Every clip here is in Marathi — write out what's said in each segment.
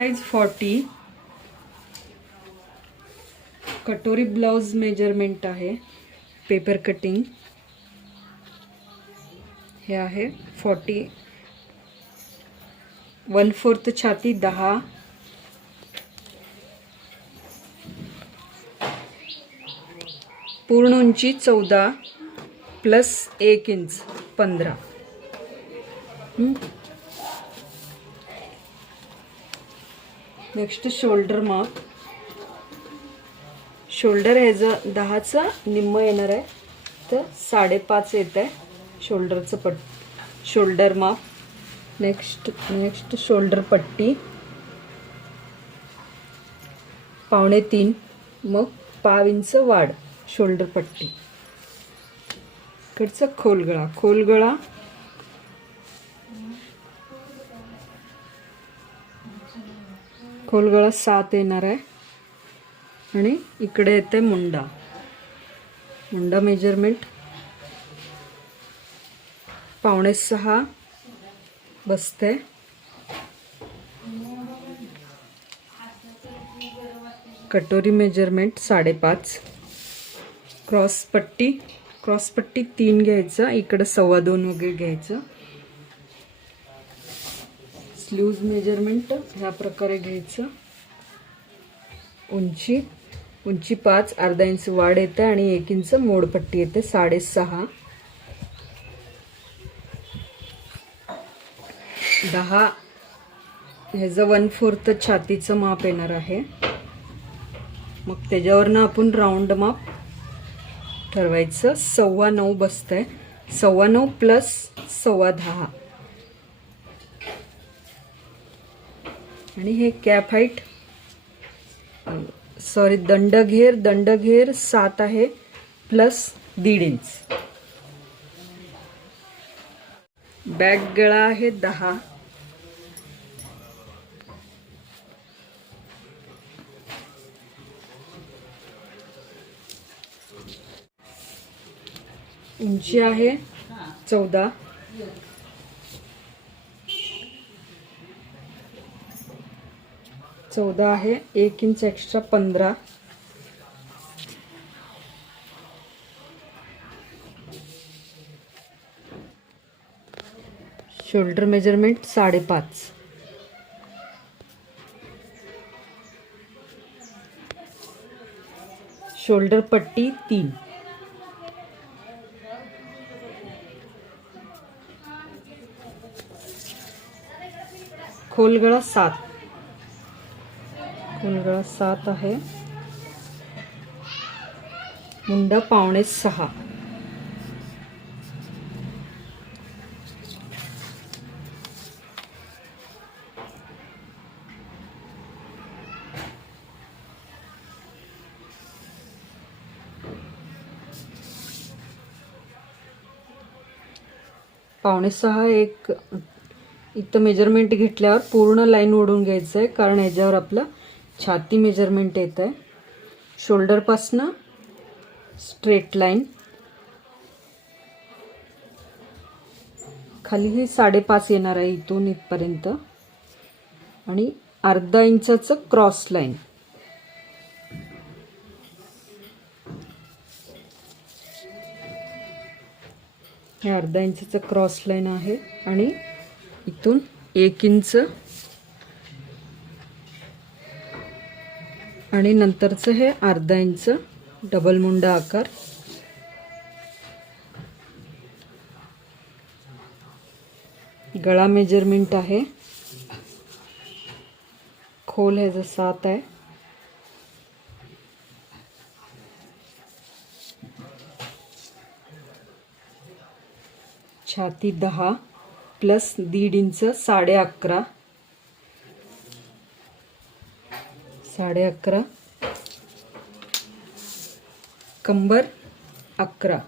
साइज 40 कटोरी ब्लाउज मेजरमेंट आहे. पेपर कटिंग हे आहे 40 1/4 छाती 10 पूर्ण उंची 14 प्लस 1 इंच 15. नेक्स्ट शोल्डर माप. शोल्डर ह्याचं 10चं निम्म येणार आहे तर 5.5 येत आहे शोल्डरचं शोल्डर माप. नेक्स्ट शोल्डर पट्टी 2.5 मग 5 इंच वाढ शोल्डर पट्टी. इकडचा खोलगळा खोलगळा 7 येणार आहे आणि इकडे येते मुंडा मेजरमेंट 5.5 बसते. कटोरी मेजरमेंट 5.5. क्रॉस पट्टी 3 घ्यायचं, इकडे 2.25 वगैरे घ्यायचं. स्लीव्ज मेजरमेंट ह्या प्रकारे घ्यायचं. उंची 5 अर्धा इंच वाढ येते आणि 1 इंच मोडपट्टी येते 6.5. 10 ह्याचं 1/4 छातीचं माप येणार आहे. मग त्याच्यावरनं आपण राऊंड माप ठरवायचं. 9.25 बसतंय. 9.25 प्लस 10.25 आणि हे कॅप हाईट दंडघेर 7 आहे प्लस 1.5 इंच. बॅक गळा आहे 10. उंची आहे 14. आहे 1 inch extra 15. Shoulder measurement 5.5. Shoulder पट्टी 3. खोलगळा 7 आहे. मुंडा 5.25. एक इथं मेजरमेंट घेतल्यावर पूर्ण लाईन ओढून घ्यायचं आहे कारण ह्याच्यावर आपलं छाती मेजरमेंट येत आहे. शोल्डर पासनं स्ट्रेट लाईन खाली ही 5.5 येणार आहे इथून इथपर्यंत आणि अर्धा इंचाचं क्रॉस लाईन. हे अर्धा इंचाचं क्रॉस लाईन आहे आणि इथून 1 इंच आणि नंतरचं हे अर्धा इंच डबल मुंडा आकार. गळा मेजरमेंट आहे. खोल ह्याचं 7 आहे. छाती 10 प्लस 1.5 इंच 11.5. कंबर 11.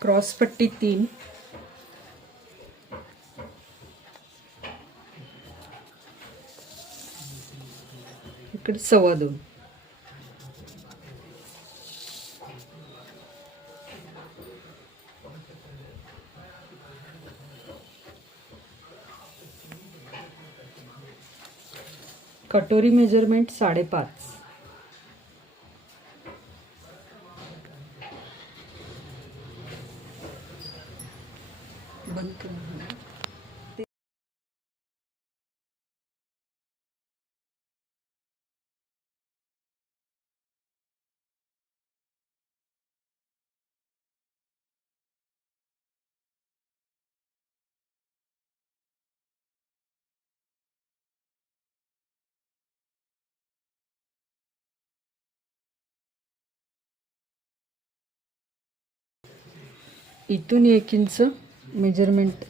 क्रॉस पट्टी 3. इकडे 2.25. कटोरी मेजरमेंट 5.5. बंद कर. इथून 1 इंच मेजरमेंट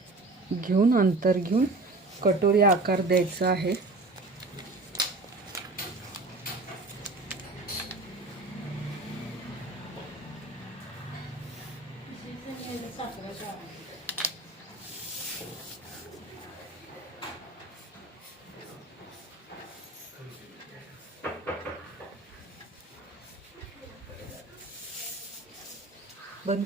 घेऊन अंतर घेऊन कटोरी आकार द्यायचा आहे. बंद.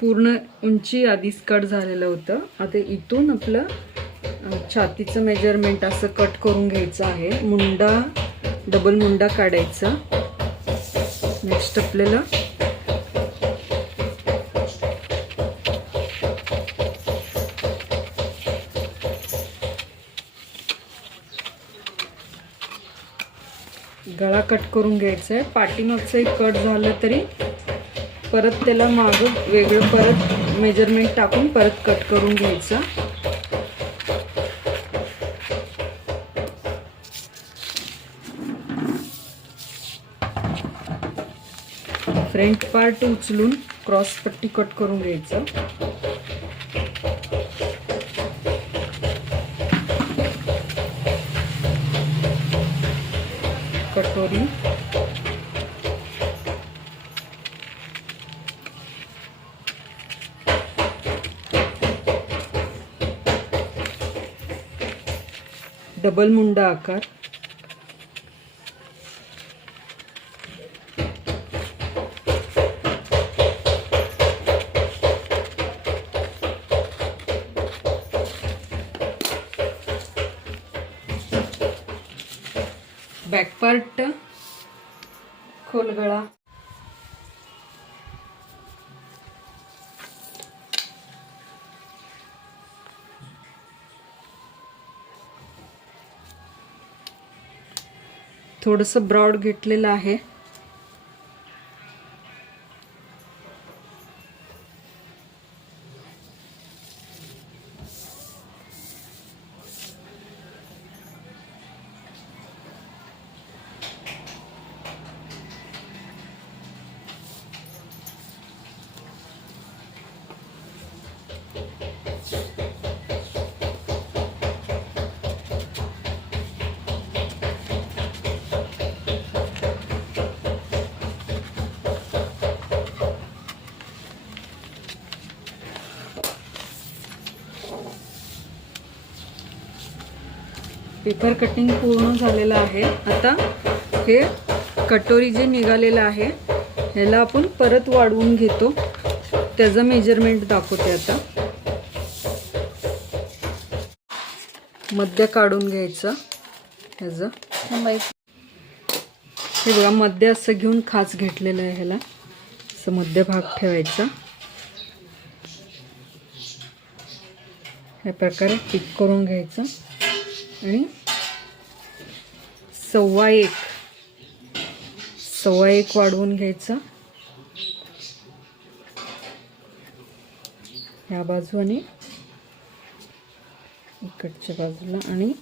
पूर्ण उंची आधीच कट झालेलं होतं. आता इथून आपलं छातीचं मेजरमेंट असं कट करून घ्यायचं आहे. मुंडा डबल मुंडा काढायचा. नेक्स्ट आपल्याला गळा कट करून घ्यायचा आहे. पाठीमागचंही कट झालं तरी परत त्याला मागं वेगळं परत मेजरमेंट टाकून परत कट करून घ्यायचं. फ्रंट पार्ट उचलून क्रॉस पट्टी कट करून घ्यायचं. कटोरी डबल मुंडा आकार, बॅक पार्ट खोल गळा, थोडंसं ब्रॉड घेतलेलं आहे. पेपर कटिंग पूर्ण झालेलं आहे. आता हे कटोरी जे निघालेलं आहे ह्याला आपण परत वाढवून घेतो. त्याचं मेजरमेंट दाखवते. आता मध्य काढून घ्यायचं ह्याचं. हे बघा मध्य असं घेऊन खाच घेतलेलं आहे. ह्याला असं मध्य भाग ठेवायचा. ह्या प्रकारे टिक करून घ्यायचं आणि 1.25 वाढवून घ्यायचं ह्या बाजू आणि इकडच्या बाजूला. आणि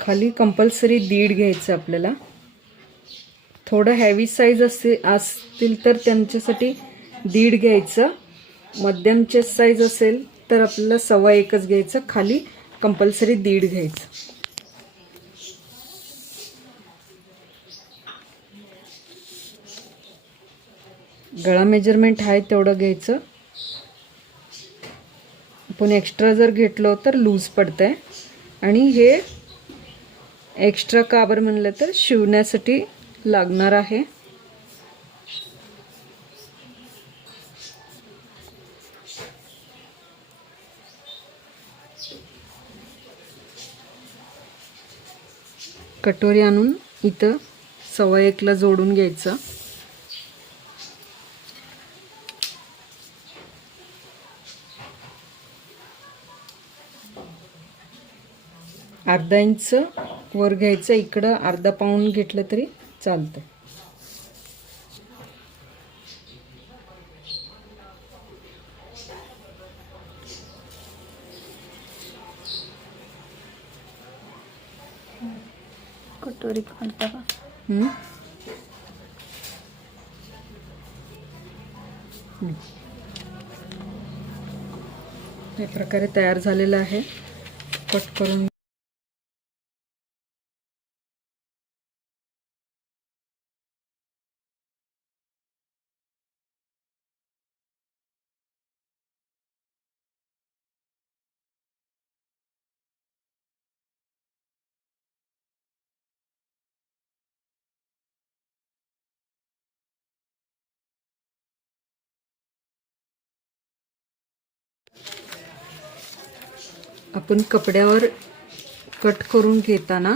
खाली कंपल्सरी 1.5 घ्यायचं आपल्याला. थोडं हॅवी साईज असतील तर त्यांच्यासाठी 1.5 घ्यायचं. मध्यम चेस्ट साईज असेल तर आपल्याला 1.25 घ्यायचं. खाली कंपल्सरी 1.5 घ्यायचं. गळा मेजरमेंट आहे तेवढं घ्यायचं. आपण एक्स्ट्रा जर घेतलो तर लूज पडतंय. आणि हे एक्स्ट्रा काबर म्हणलं तर शिवण्यासाठी लागणार आहे. कटोरी आणून इथं 1.25ला जोडून घ्यायचं. अर्धा इंच वर घ्यायचं. इकडं अर्धा पाऊण घेतलं तरी चालतं. कटोरी काढता का? या प्रकारे तयार झालेलं आहे. कट करून आपण कपड्यावर कट करून घेताना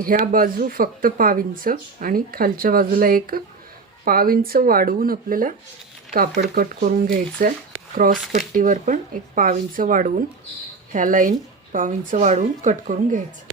ह्या बाजू फक्त 1/2 इंच आणि खालच्या बाजूला 1/2 इंच वाढवून आपल्याला कापड कट करून घ्यायचं आहे. क्रॉस पट्टीवर पण 1/2 इंच वाढवून ह्या लाईन 1/2 इंच वाढवून कट करून घ्यायचं.